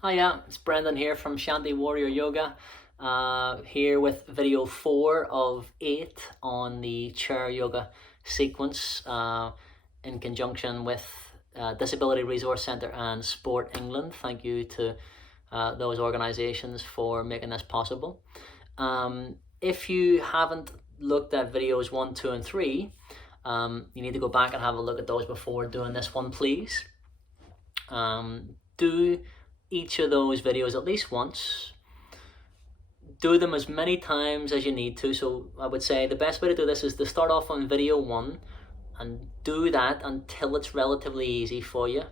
Hiya, it's Brendan here from Shanti Warrior Yoga. Here with video 4 of 8 on the chair yoga sequence in conjunction with Disability Resource Centre and Sport England. Thank you to those organisations for making this possible. If you haven't looked at videos 1, 2 and 3, you need to go back and have a look at those before doing this one, please. Do each of those videos at least once. Do them as many times as you need to. So I would say the best way to do this is to start off on video 1 and do that until it's relatively easy for you,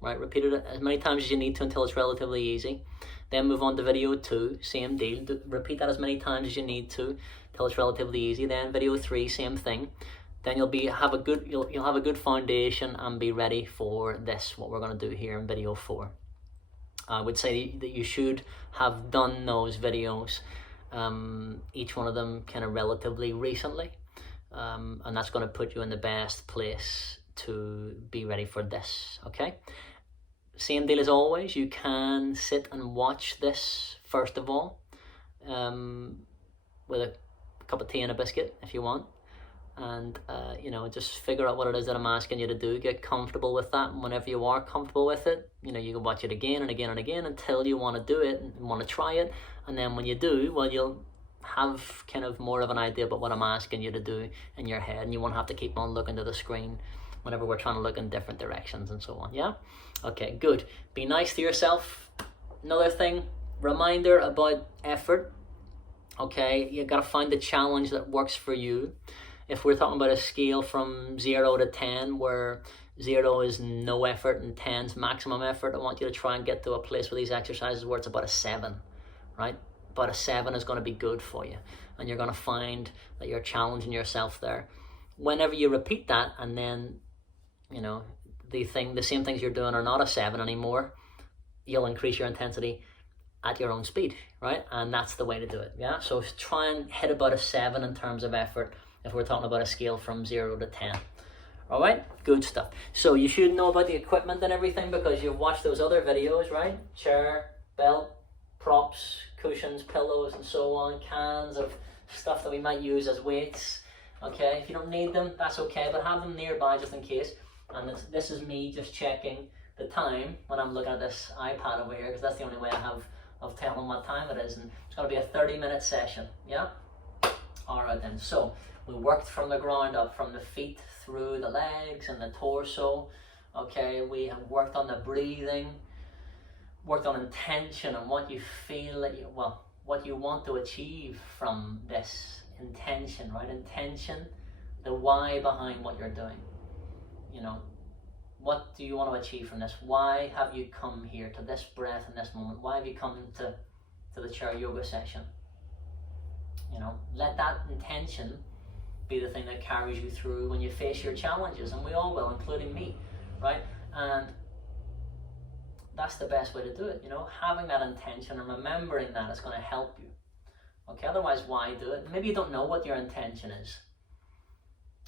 right? Repeat it as many times as you need to until it's relatively easy. Then move on to video 2, same deal. Repeat that as many times as you need to until it's relatively easy. Then video 3, same thing. Then you'll have a good foundation and be ready for this, what we're going to do here in video 4. I would say that you should have done those videos, each one of them kind of relatively recently, and that's going to put you in the best place to be ready for this, okay? Same deal as always, you can sit and watch this first of all, with a cup of tea and a biscuit if you want. And just figure out what it is that I'm asking you to do. Get comfortable with that, and whenever you are comfortable with it, you can watch it again and again and again until you want to do it and want to try it. And then when you do, well, you'll have kind of more of an idea about what I'm asking you to do in your head, and you won't have to keep on looking to the screen whenever we're trying to look in different directions and so on. Yeah? Okay, good. Be nice to yourself. Another thing, reminder about effort. Okay, you got to find the challenge that works for you. If we're talking about a scale from 0 to 10, where 0 is no effort and 10 is maximum effort, I want you to try and get to a place with these exercises where it's about a 7, right? About a 7 is going to be good for you, and you're going to find that you're challenging yourself there. Whenever you repeat that, and then, the same things you're doing are not a 7 anymore, you'll increase your intensity at your own speed, right? And that's the way to do it, yeah? So try and hit about a 7 in terms of effort, if we're talking about a scale from 0 to 10. All right, good stuff. So you should know about the equipment and everything because you've watched those other videos, right? Chair, belt, props, cushions, pillows, and so on, cans of stuff that we might use as weights. Okay, if you don't need them, that's okay, but have them nearby just in case. And this is me just checking the time when I'm looking at this iPad over here, because that's the only way I have of telling what time it is. And it's going to be a 30-minute session, yeah? All right then, so we worked from the ground up, from the feet through the legs and the torso. Okay, we have worked on the breathing, worked on intention and what you feel that what you want to achieve from this intention, right? Intention, the why behind what you're doing. What do you want to achieve from this? Why have you come here to this breath in this moment? Why have you come to the chair yoga session? Let that intention be the thing that carries you through when you face your challenges, and we all will, including me, right? And that's the best way to do it, having that intention and remembering that is going to help you. Okay, otherwise why do it? Maybe you don't know what your intention is.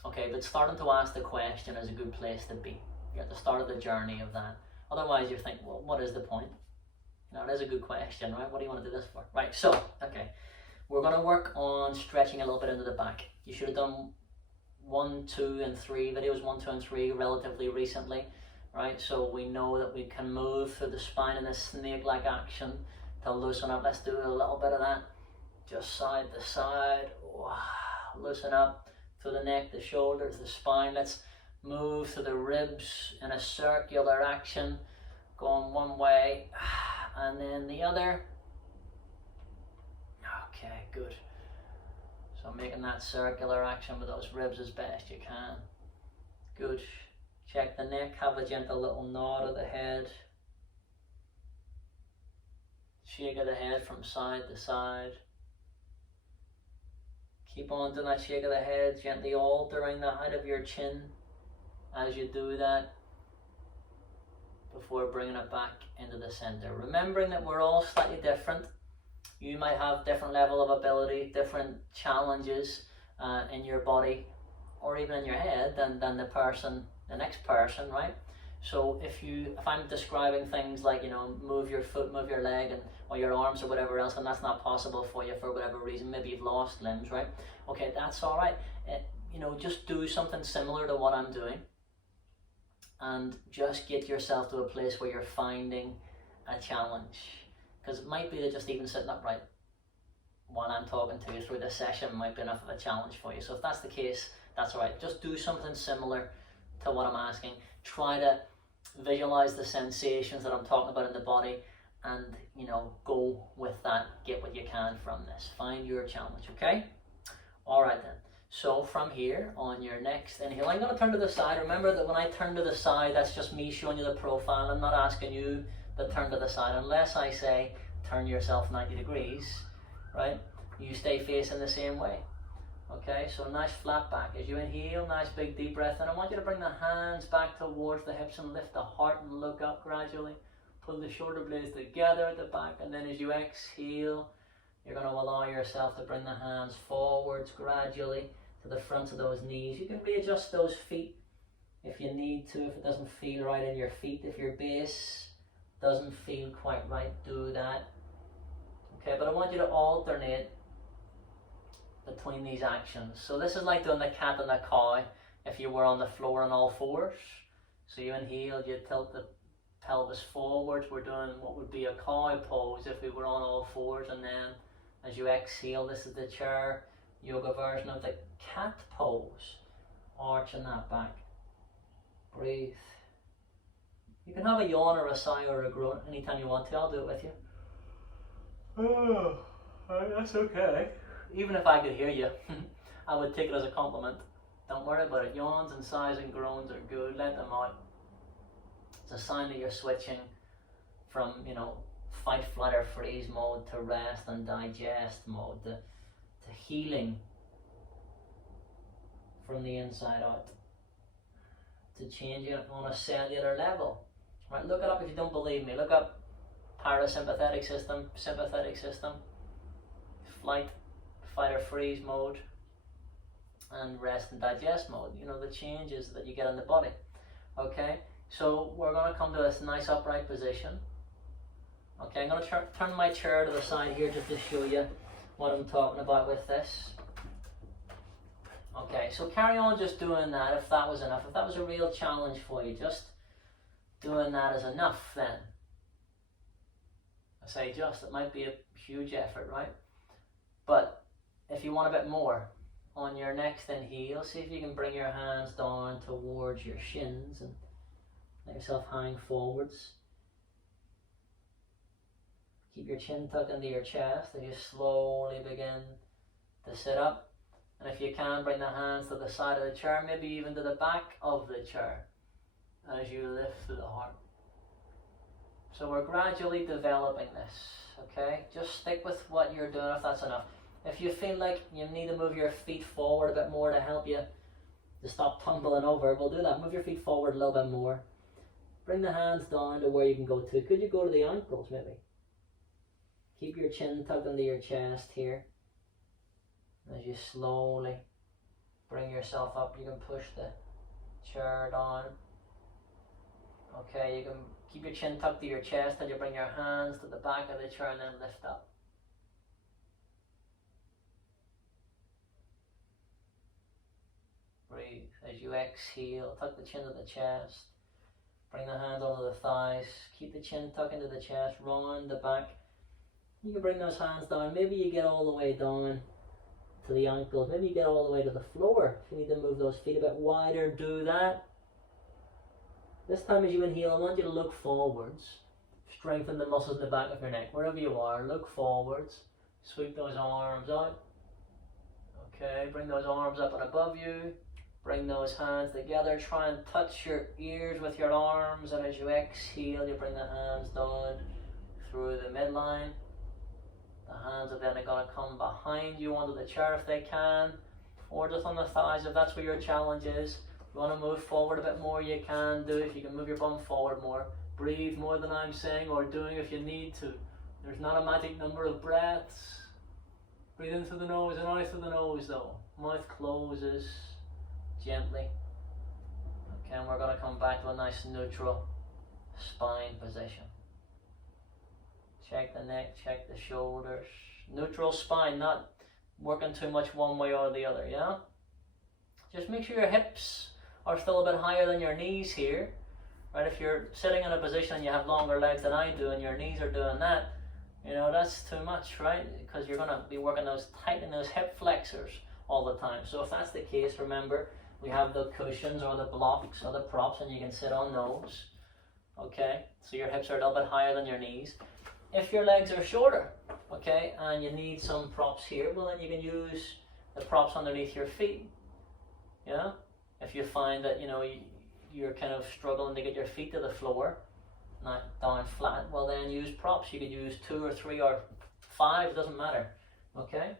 Okay, but starting to ask the question is a good place to be. You're at the start of the journey of that. Otherwise you think, well, what is the point? It is a good question, right? What do you want to do this for? Right, so, okay. We're going to work on stretching a little bit into the back. You should have done 1, 2 and 3 videos, 1, 2 and 3 relatively recently, right? So we know that we can move through the spine in this snake-like action to loosen up. Let's do a little bit of that. Just side to side. Wow. Loosen up through the neck, the shoulders, the spine. Let's move through the ribs in a circular action, going one way and then the other. Okay, good. So making that circular action with those ribs as best you can. Good. Check the neck, have a gentle little nod of the head. Shake of the head from side to side. Keep on doing that shake of the head, gently altering the height of your chin as you do that before bringing it back into the center. Remembering that we're all slightly different. You might have different level of ability, different challenges in your body or even in your head than the next person, right? So if I'm describing things like, move your foot, move your leg, or your arms or whatever else, and that's not possible for you for whatever reason, maybe you've lost limbs, right? Okay, that's all right. Just do something similar to what I'm doing, and just get yourself to a place where you're finding a challenge. Because it might be that just even sitting upright while I'm talking to you through this session might be enough of a challenge for you. So if that's the case, that's all right. Just do something similar to what I'm asking. Try to visualize the sensations that I'm talking about in the body, and go with that. Get what you can from this. Find your challenge, okay? All right then. So from here, on your next inhale, I'm going to turn to the side. Remember that when I turn to the side, that's just me showing you the profile. I'm not asking you to turn to the side unless I say turn yourself 90 degrees, right? You stay facing the same way. Okay, so nice flat back. As you inhale, nice big deep breath in. I want you to bring the hands back towards the hips and lift the heart and look up gradually. Pull the shoulder blades together at the back, and then as you exhale, you're going to allow yourself to bring the hands forwards gradually to the front of those knees. You can readjust those feet if you need to, if it doesn't feel right in your feet. If your base doesn't feel quite right, do that. Okay, but I want you to alternate between these actions. So this is like doing the cat and the cow if you were on the floor on all fours. So you inhale, you tilt the pelvis forwards. We're doing what would be a cow pose if we were on all fours, and then as you exhale, this is the chair yoga version of the cat pose, arching that back. Breathe. You can have a yawn or a sigh or a groan anytime you want to. I'll do it with you. Oh, that's okay. Even if I could hear you, I would take it as a compliment. Don't worry about it. Yawns and sighs and groans are good. Let them out. It's a sign that you're switching from, fight, flight, or freeze mode to rest and digest mode, to healing from the inside out, to changing it on a cellular level. Right? Look it up if you don't believe me. Look up parasympathetic system, sympathetic system, flight, fight or freeze mode, and rest and digest mode. The changes that you get in the body. Okay, so we're going to come to this nice upright position. Okay, I'm going to turn my chair to the side here just to show you what I'm talking about with this. Okay, so carry on just doing that if that was enough. If that was a real challenge for you, just doing that is enough then. I say just, it might be a huge effort, right? But if you want a bit more, on your next inhale, see if you can bring your hands down towards your shins and let yourself hang forwards. Keep your chin tucked into your chest as you slowly begin to sit up. And if you can, bring the hands to the side of the chair, maybe even to the back of the chair as you lift through the heart. So we're gradually developing this, okay? Just stick with what you're doing if that's enough. If you feel like you need to move your feet forward a bit more to help you to stop tumbling over, we'll do that. Move your feet forward a little bit more. Bring the hands down to where you can go to. Could you go to the ankles maybe? Keep your chin tucked into your chest here. As you slowly bring yourself up, you can push the chair down. Okay, you can keep your chin tucked to your chest and you bring your hands to the back of the chair and then lift up. Breathe. As you exhale, tuck the chin to the chest. Bring the hands onto the thighs. Keep the chin tucked into the chest, round the back. You can bring those hands down. Maybe you get all the way down to the ankles. Maybe you get all the way to the floor. If you need to move those feet a bit wider, do that. This time as you inhale, I want you to look forwards. Strengthen the muscles in the back of your neck. Wherever you are, look forwards. Sweep those arms out. Okay, bring those arms up and above you. Bring those hands together. Try and touch your ears with your arms. And as you exhale, you bring the hands down through the midline. The hands are then going to come behind you onto the chair if they can, or just on the thighs if that's where your challenge is. If you want to move forward a bit more, you can do. If you can move your bum forward more, breathe more than I'm saying or doing if you need to. There's not a magic number of breaths. Breathe in through the nose and out through the nose though. Mouth closes gently. Okay, and we're going to come back to a nice neutral spine position. Check the neck, check the shoulders. Neutral spine, not working too much one way or the other, yeah? Just make sure your hips are still a bit higher than your knees here. Right, if you're sitting in a position and you have longer legs than I do and your knees are doing that, you know, that's too much, right? Because you're going to be working those, tightening those hip flexors all the time. So if that's the case, remember, we have the cushions or the blocks or the props and you can sit on those. Okay, so your hips are a little bit higher than your knees. If your legs are shorter, okay, and you need some props here, well then you can use the props underneath your feet. Yeah, if you find that, you know, you're kind of struggling to get your feet to the floor, not down flat, well then use props. You could use 2 or 3 or 5, doesn't matter. Okay,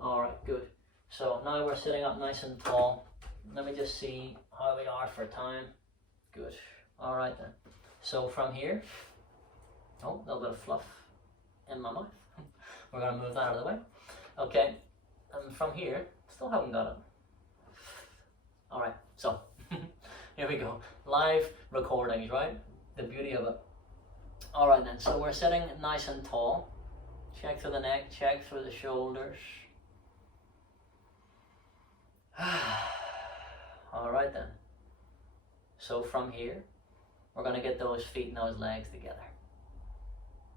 all right, good. So now we're sitting up nice and tall. Let me just see how we are for time. Good. All right then. So from here, oh, a little bit of fluff in my mouth. We're gonna move that out of the way. Okay, and from here, still haven't got it. All right, so here we go. Live recordings, right? The beauty of it. All right then, so we're sitting nice and tall. Check through the neck, check through the shoulders. All right then. So from here, we're gonna get those feet and those legs together.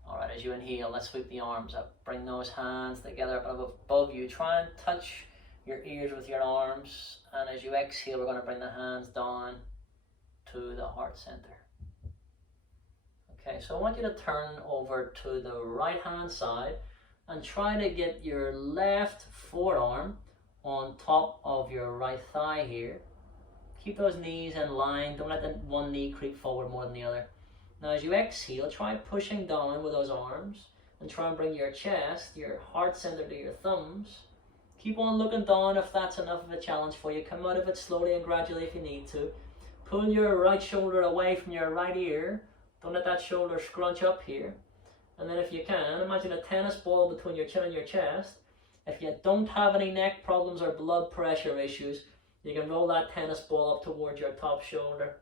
All right, as you inhale, let's sweep the arms up. Bring those hands together above you. Try and touch your ears with your arms. And as you exhale, we're going to bring the hands down to the heart center. Okay, so I want you to turn over to the right hand side and try to get your left forearm on top of your right thigh here. Keep those knees in line. Don't let the one knee creep forward more than the other. Now as you exhale, try pushing down with those arms and try and bring your chest, your heart center to your thumbs. Keep on looking down if that's enough of a challenge for you. Come out of it slowly and gradually if you need to. Pull your right shoulder away from your right ear. Don't let that shoulder scrunch up here. And then if you can, imagine a tennis ball between your chin and your chest. If you don't have any neck problems or blood pressure issues, you can roll that tennis ball up towards your top shoulder.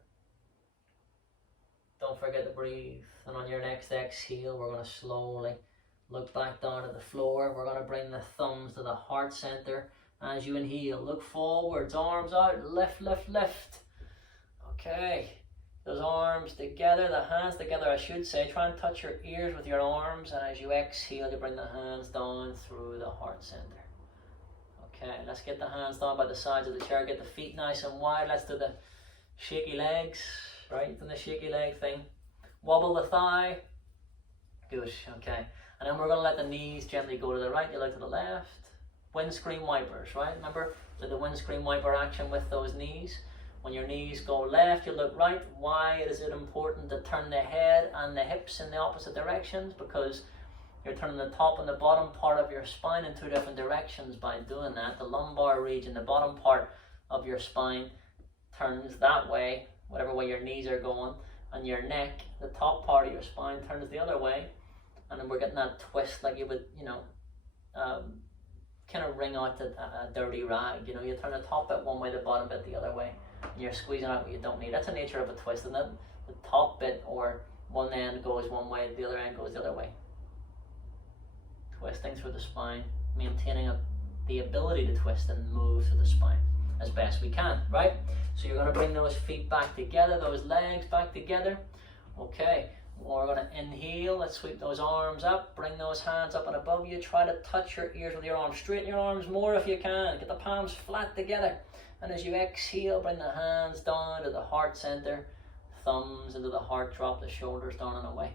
Don't forget to breathe. And on your next exhale, we're going to slowly look back down to the floor. We're going to bring the thumbs to the heart center. As you inhale, look forwards, arms out, lift, lift, lift. Okay. Those arms together, the hands together, I should say. Try and touch your ears with your arms. And as you exhale, you bring the hands down through the heart center. Okay, let's get the hands down by the sides of the chair. Get the feet nice and wide. Let's do the shaky legs. Right, from the shaky leg thing. Wobble the thigh. Good, okay. And then we're going to let the knees gently go to the right, you look to the left. Windscreen wipers, right? Remember the windscreen wiper action with those knees? When your knees go left, you look right. Why is it important to turn the head and the hips in the opposite directions? Because you're turning the top and the bottom part of your spine in 2 different directions by doing that. The lumbar region, the bottom part of your spine turns that way, whatever way your knees are going, and your neck, the top part of your spine, turns the other way, and then we're getting that twist like you would, you know, kind of wring out a dirty rag. You know, you turn the top bit one way, the bottom bit the other way, and you're squeezing out what you don't need. That's the nature of a twist, isn't it? The top bit or one end goes one way, the other end goes the other way. Twisting through the spine, maintaining the ability to twist and move through the spine as best we can, right? So you're going to bring those feet back together, those legs back together. Okay, we're going to inhale. Let's sweep those arms up. Bring those hands up and above you. Try to touch your ears with your arms. Straighten your arms more if you can. Get the palms flat together. And as you exhale, bring the hands down to the heart center. Thumbs into the heart. Drop the shoulders down and away.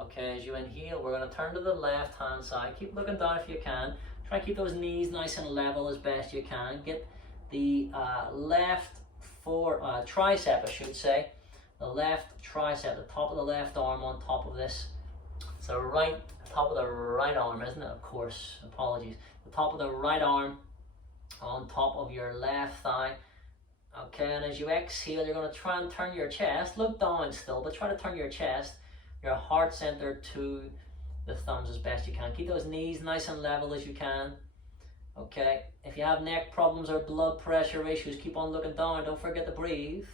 Okay, as you inhale, we're going to turn to the left hand side. Keep looking down if you can. Try to keep those knees nice and level as best you can. Get the left tricep, I should say, the left tricep, the top of the left arm on top of this. It's the right, top of the right arm, isn't it? Of course, apologies. The top of the right arm on top of your left thigh. Okay, and as you exhale, you're going to try and turn your chest. Look down still, but try to turn your chest, your heart center to the thumbs as best you can. Keep those knees nice and level as you can. Okay, if you have neck problems or blood pressure issues, keep on looking down, don't forget to breathe.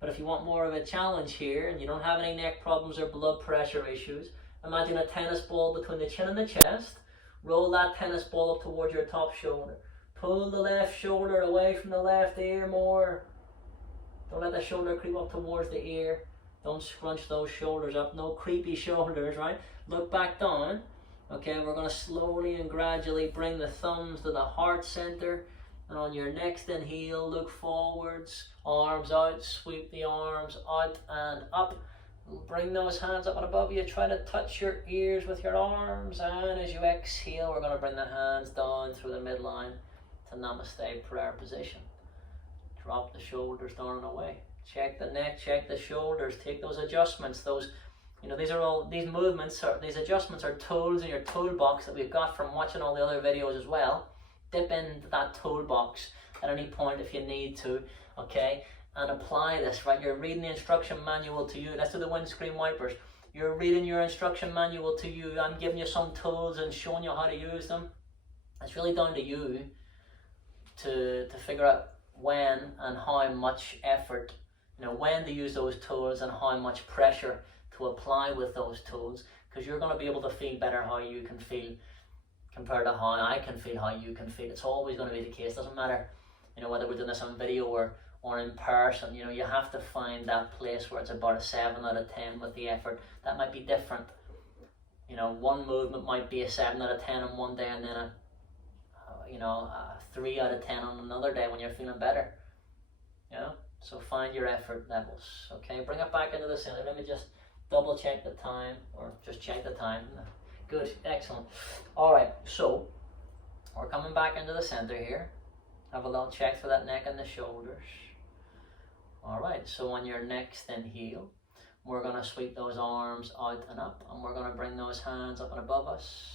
But if you want more of a challenge here and you don't have any neck problems or blood pressure issues, imagine a tennis ball between the chin and the chest. Roll that tennis ball up towards your top shoulder. Pull the left shoulder away from the left ear more. Don't let the shoulder creep up towards the ear. Don't scrunch those shoulders up. No creepy shoulders, right? Look back down. Okay, we're going to slowly and gradually bring the thumbs to the heart center. And on your next inhale, look forwards. Arms out. Sweep the arms out and up. Bring those hands up and above you. Try to touch your ears with your arms. And as you exhale, we're going to bring the hands down through the midline to Namaste prayer position. Drop the shoulders down and away. Check the neck, check the shoulders. Take those adjustments. These movements, these adjustments are tools in your toolbox that we've got from watching all the other videos as well. Dip into that toolbox at any point if you need to, okay? And apply this, right? You're reading the instruction manual to you. Let's do the windscreen wipers. You're reading your instruction manual to you. I'm giving you some tools and showing you how to use them. It's really down to you to figure out when and how much effort, when to use those tools and how much pressure to apply with those tools, because you're going to be able to feel better how you can feel compared to how I can feel, how you can feel. It's always going to be the case. Doesn't matter, whether we're doing this on video or in person. You have to find that place where it's about a 7 out of 10 with the effort. That might be different. One movement might be a 7 out of 10 on one day, and then a 3 out of 10 on another day when you're feeling better. So find your effort levels. Okay, bring it back into the center. Let me just double check the time, or just check the time. Good, excellent. All right, so we're coming back into the center here. Have a little check for that neck and the shoulders. All right, so on your next inhale, we're going to sweep those arms out and up, and we're going to bring those hands up and above us.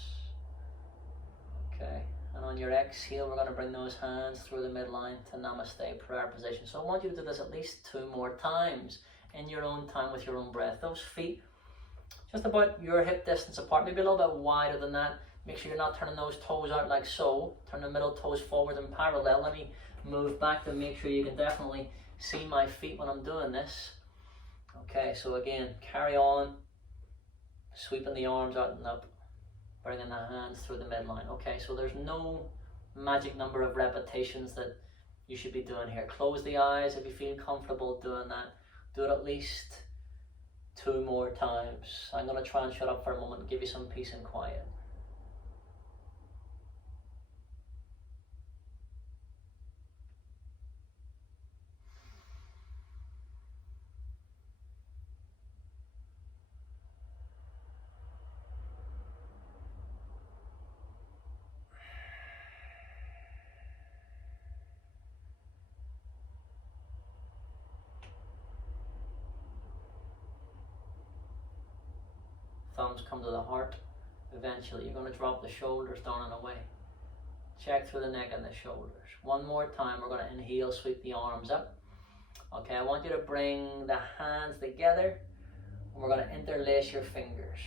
Okay, and on your exhale, we're going to bring those hands through the midline to Namaste prayer position. So I want you to do this at least 2 more times in your own time with your own breath. Those feet just about your hip distance apart, maybe a little bit wider than that. Make sure you're not turning those toes out like so. Turn the middle toes forward and parallel. Let me move back to make sure you can definitely see my feet when I'm doing this. Okay, so again, carry on, sweeping the arms out and up, bringing the hands through the midline. Okay, so there's no magic number of repetitions that you should be doing here. Close the eyes if you feel comfortable doing that. Do it at least 2 more times. I'm going to try and shut up for a moment and give you some peace and quiet. Thumbs come to the heart. Eventually you're going to drop the shoulders down and away. Check through the neck and the shoulders. 1 more time, we're going to inhale, sweep the arms up. Okay, I want you to bring the hands together, and we're going to interlace your fingers.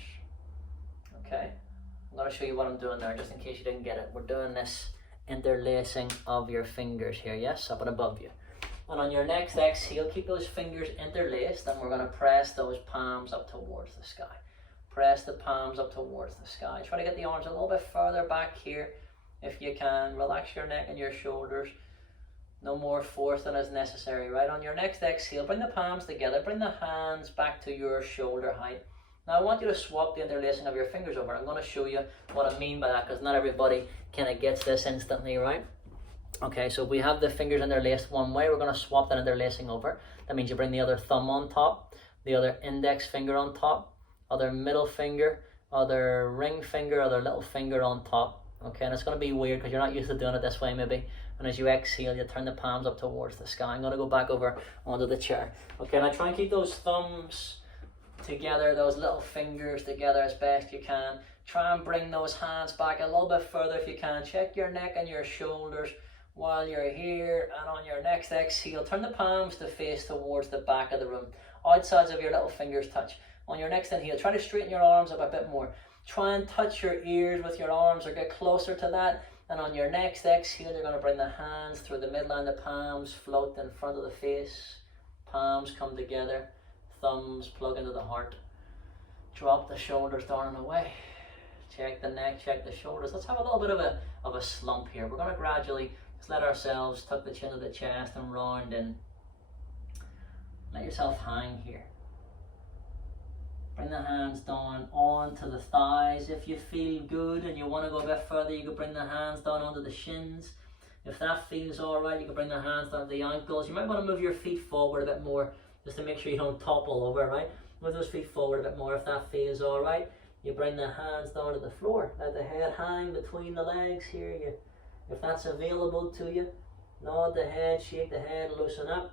Okay, I'm going to show you what I'm doing there just in case you didn't get it. We're doing this interlacing of your fingers here, yes, up and above you. And on your next exhale, keep those fingers interlaced, and we're going to press those palms up towards the sky. Press the palms up towards the sky. Try to get the arms a little bit further back here if you can. Relax your neck and your shoulders. No more force than is necessary, right? On your next exhale, bring the palms together. Bring the hands back to your shoulder height. Now I want you to swap the interlacing of your fingers over. I'm going to show you what I mean by that, because not everybody kind of gets this instantly, right? Okay, so if we have the fingers interlaced one way, we're going to swap that interlacing over. That means you bring the other thumb on top, the other index finger on top, other middle finger, other ring finger, other little finger on top. Okay, and it's going to be weird because you're not used to doing it this way maybe. And as you exhale, you turn the palms up towards the sky. I'm going to go back over onto the chair. Okay, now try and keep those thumbs together, those little fingers together as best you can. Try and bring those hands back a little bit further if you can. Check your neck and your shoulders while you're here. And on your next exhale, turn the palms to face towards the back of the room. Outsides of your little fingers touch. On your next inhale, try to straighten your arms up a bit more. Try and touch your ears with your arms or get closer to that. And on your next exhale, you're going to bring the hands through the midline of the palms, float in front of the face. Palms come together, thumbs plug into the heart. Drop the shoulders down and away. Check the neck, check the shoulders. Let's have a little bit of a slump here. We're going to gradually just let ourselves tuck the chin to the chest and round in. Let yourself hang here. Bring the hands down onto the thighs. If you feel good and you want to go a bit further, you can bring the hands down onto the shins. If that feels alright, you can bring the hands down to the ankles. You might want to move your feet forward a bit more just to make sure you don't topple over, right? Move those feet forward a bit more if that feels alright. You bring the hands down to the floor. Let the head hang between the legs here. If that's available to you, nod the head, shake the head, loosen up.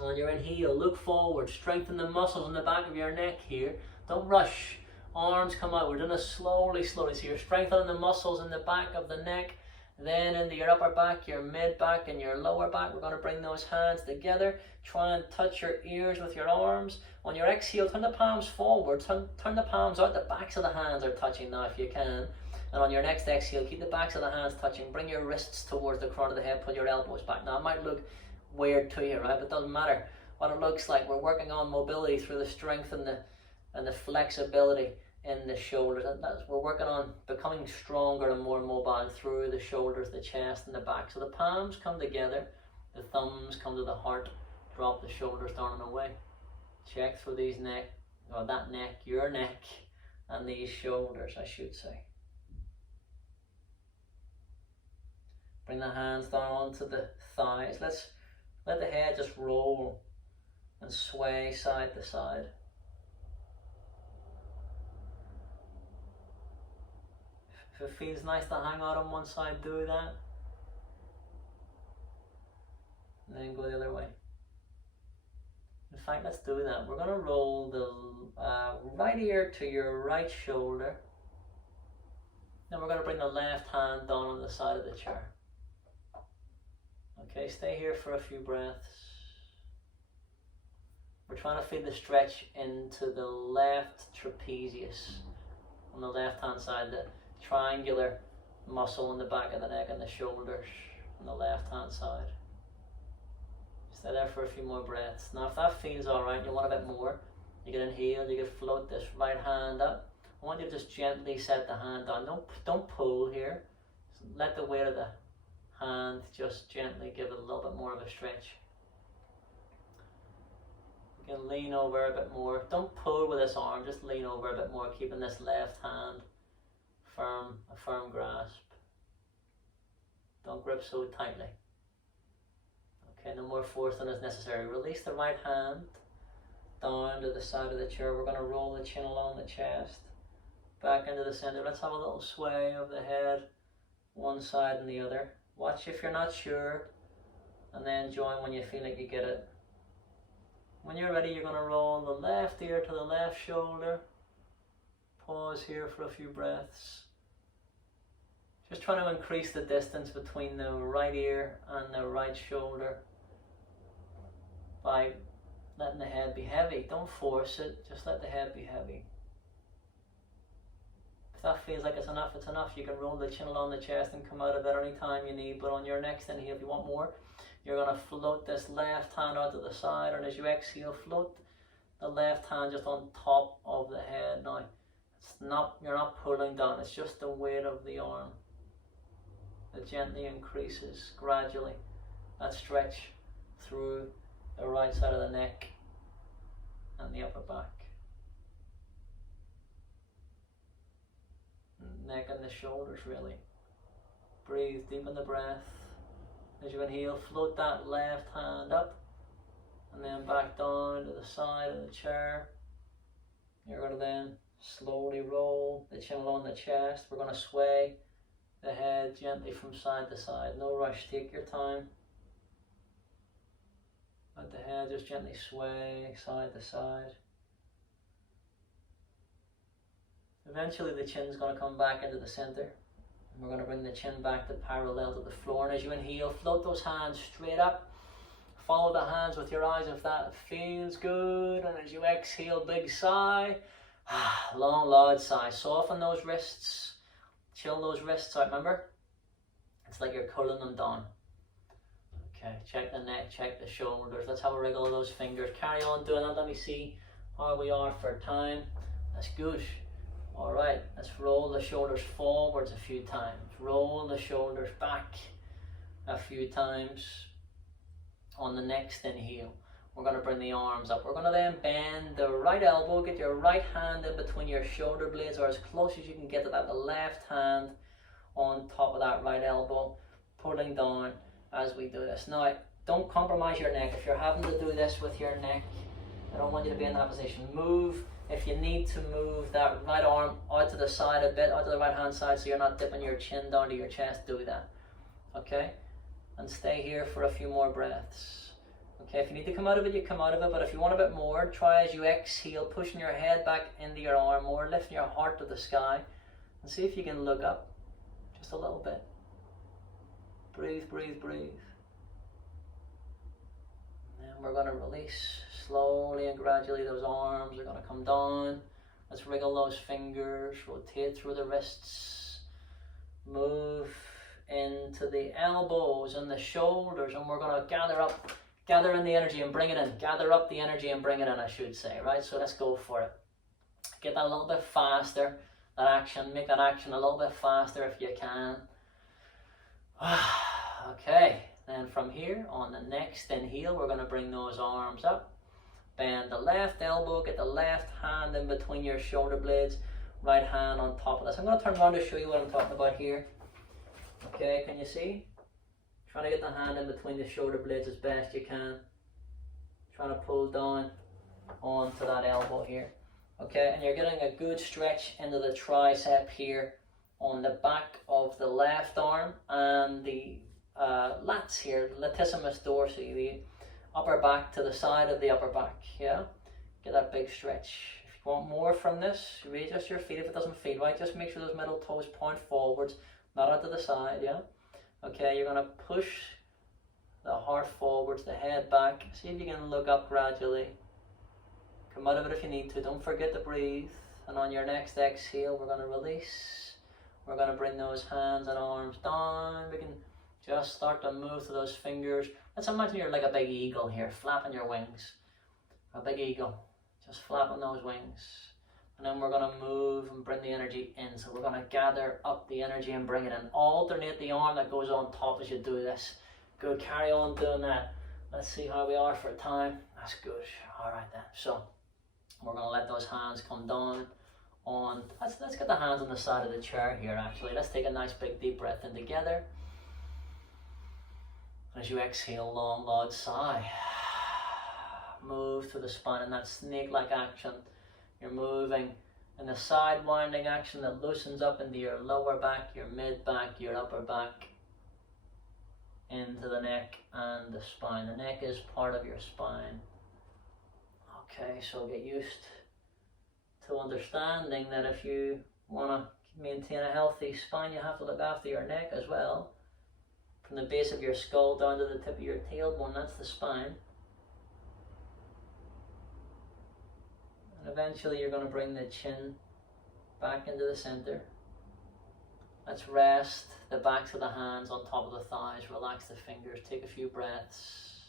On your inhale, look forward, strengthen the muscles in the back of your neck here. Don't rush. Arms come out. We're doing it slowly. So you're strengthening the muscles in the back of the neck, then into your upper back, your mid back, and your lower back. We're going to bring those hands together. Try and touch your ears with your arms. On your exhale, turn the palms forward. Turn the palms out. The backs of the hands are touching now if you can. And on your next exhale, keep the backs of the hands touching. Bring your wrists towards the crown of the head. Put your elbows back. Now, it might look weird to you, right? But it doesn't matter what it looks like. We're working on mobility through the strength and the flexibility in the shoulders. We're working on becoming stronger and more mobile through the shoulders, the chest, and the back. So the palms come together, the thumbs come to the heart. Drop the shoulders down and away. Check through these neck, or that neck, your neck, and these shoulders, I should say. Bring the hands down onto the thighs. Let's let the head just roll and sway side to side. If it feels nice to hang out on one side, do that. And then go the other way. In fact, let's do that. We're going to roll the right ear to your right shoulder. Then we're going to bring the left hand down on the side of the chair. Okay, stay here for a few breaths. We're trying to feel the stretch into the left trapezius on the left hand side, the triangular muscle in the back of the neck and the shoulders on the left hand side. Stay there for a few more breaths. Now if that feels alright and you want a bit more, you can inhale, you can float this right hand up. I want you to just gently set the hand down. Don't pull here. Just let the weight of the hand just gently give it a little bit more of a stretch. You can lean over a bit more. Don't pull with this arm, just lean over a bit more, keeping this left hand firm, a firm grasp. Don't grip so tightly. Okay, no more force than is necessary. Release the right hand down to the side of the chair. We're going to roll the chin along the chest, back into the center. Let's have a little sway of the head, one side and the other. Watch if you're not sure, and then join when you feel like you get it. When you're ready, you're going to roll the left ear to the left shoulder. Pause here for a few breaths. Just trying to increase the distance between the right ear and the right shoulder by letting the head be heavy. Don't force it, just let the head be heavy. If that feels like it's enough, it's enough. You can roll the chin along the chest and come out of it any time you need, but on your next inhale, if you want more, you're going to float this left hand out to the side, and as you exhale, float the left hand just on top of the head. Now, you're not pulling down, it's just the weight of the arm that gently increases gradually that stretch through the right side of the neck and the upper back. Neck and the shoulders, really. Breathe, deepen the breath. As you inhale, float that left hand up and then back down to the side of the chair. You're going to then slowly roll the chin along the chest. We're going to sway the head gently from side to side. No rush, take your time. Let the head just gently sway side to side. Eventually the chin's going to come back into the center. We're going to bring the chin back to parallel to the floor. And as you inhale, float those hands straight up. Follow the hands with your eyes if that feels good. And as you exhale, big sigh. Long, loud sigh. Soften those wrists. Chill those wrists out, remember? It's like you're cooling them down. Okay, check the neck, check the shoulders. Let's have a wriggle of those fingers. Carry on doing that. Let me see how we are for time. That's good. All right, let's roll the shoulders forwards a few times. Roll the shoulders back a few times. On the next inhale, we're going to bring the arms up. We're going to then bend the right elbow. Get your right hand in between your shoulder blades, or as close as you can get to that. The left hand on top of that right elbow, pulling down as we do this. Now, don't compromise your neck. If you're having to do this with your neck, I don't want you to be in that position. Move, if you need to move that right arm out to the side a bit, out to the right hand side, so you're not dipping your chin down to your chest, do that. Okay? And stay here for a few more breaths. Okay, if you need to come out of it, you come out of it, but if you want a bit more, try as you exhale, pushing your head back into your arm more, lifting your heart to the sky, and see if you can look up just a little bit. Breathe, breathe, breathe. And then we're going to release slowly and gradually. Those arms are going to come down. Let's wriggle those fingers, rotate through the wrists, move into the elbows and the shoulders, and we're going to gather in the energy and bring it in. Gather up the energy and bring it in, I should say, right? So let's go for it. Get that a little bit faster, that action. Make that action a little bit faster if you can. Okay, then from here, on the next inhale, we're going to bring those arms up. Bend the left elbow, get the left hand in between your shoulder blades, right hand on top of this. I'm going to turn around to show you what I'm talking about here. Okay, can you see? Trying to get the hand in between the shoulder blades as best you can. Trying to pull down onto that elbow here. Okay, and you're getting a good stretch into the tricep here on the back of the left arm and the lats here, latissimus dorsi, the upper back to the side of the upper back, yeah? Get that big stretch. If you want more from this, readjust your feet if it doesn't feel right. Just make sure those middle toes point forwards, not out to the side, yeah? Okay, you're going to push the heart forwards, the head back. See if you can look up gradually. Come out of it if you need to. Don't forget to breathe. And on your next exhale, we're going to release. We're going to bring those hands and arms down. We can just start to move to those fingers. Let's imagine you're like a big eagle here, flapping your wings. A big eagle, just flapping those wings. And then we're going to move and bring the energy in. So we're going to gather up the energy and bring it in. Alternate the arm that goes on top as you do this. Good, carry on doing that. Let's see how we are for time. That's good. All right then. So we're going to let those hands come down on. Let's get the hands on the side of the chair here actually. Let's take a nice big deep breath in together. As you exhale, long, loud sigh. Move through the spine in that snake-like action. You're moving in the side winding action that loosens up into your lower back, your mid back, your upper back, into the neck and the spine. The neck is part of your spine. Okay, so get used to understanding that if you want to maintain a healthy spine, you have to look after your neck as well. From the base of your skull down to the tip of your tailbone, that's the spine. And eventually you're going to bring the chin back into the center. Let's rest the backs of the hands on top of the thighs. Relax the fingers. Take a few breaths.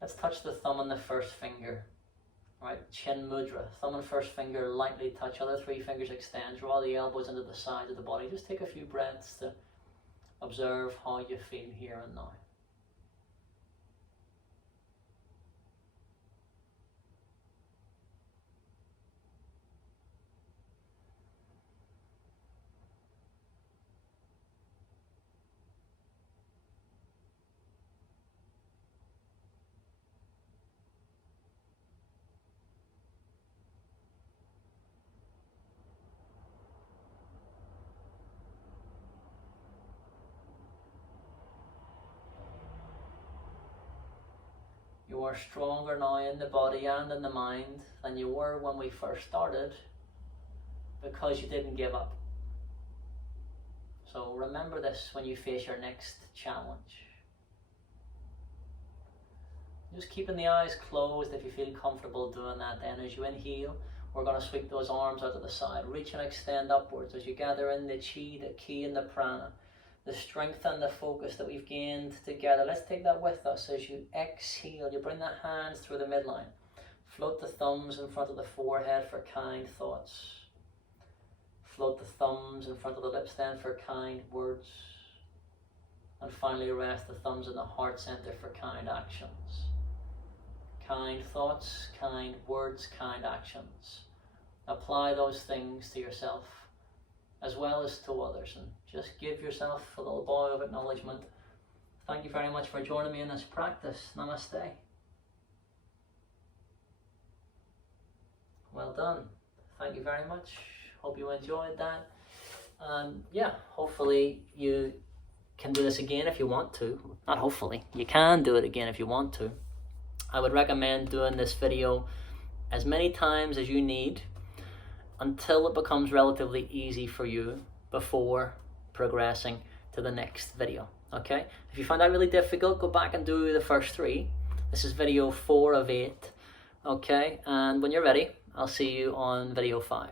Let's touch the thumb and the first finger. Right, chin mudra. Thumb and first finger lightly touch. Other three fingers extend. Draw the elbows into the sides of the body. Just take a few breaths to observe how you feel here and now. You are stronger now in the body and in the mind than you were when we first started because you didn't give up. So remember this when you face your next challenge. Just keeping the eyes closed if you feel comfortable doing that. Then as you inhale, we're going to sweep those arms out to the side. Reach and extend upwards as you gather in the chi, the ki and the prana. The strength and the focus that we've gained together. Let's take that with us. As you exhale, you bring the hands through the midline. Float the thumbs in front of the forehead for kind thoughts. Float the thumbs in front of the lips then for kind words. And finally rest the thumbs in the heart center for kind actions. Kind thoughts, kind words, kind actions. Apply those things to yourself as well as to others, and just give yourself a little bow of acknowledgement. Thank you very much for joining me in this practice. Namaste. Well done. Thank you very much. Hope you enjoyed that. And yeah, hopefully you can do this again if you want to. Not hopefully, you can do it again if you want to. I would recommend doing this video as many times as you need until it becomes relatively easy for you before progressing to the next video. Okay? If you find that really difficult, go back and do the first 3. This is video 4 of 8. Okay? And when you're ready, I'll see you on video 5.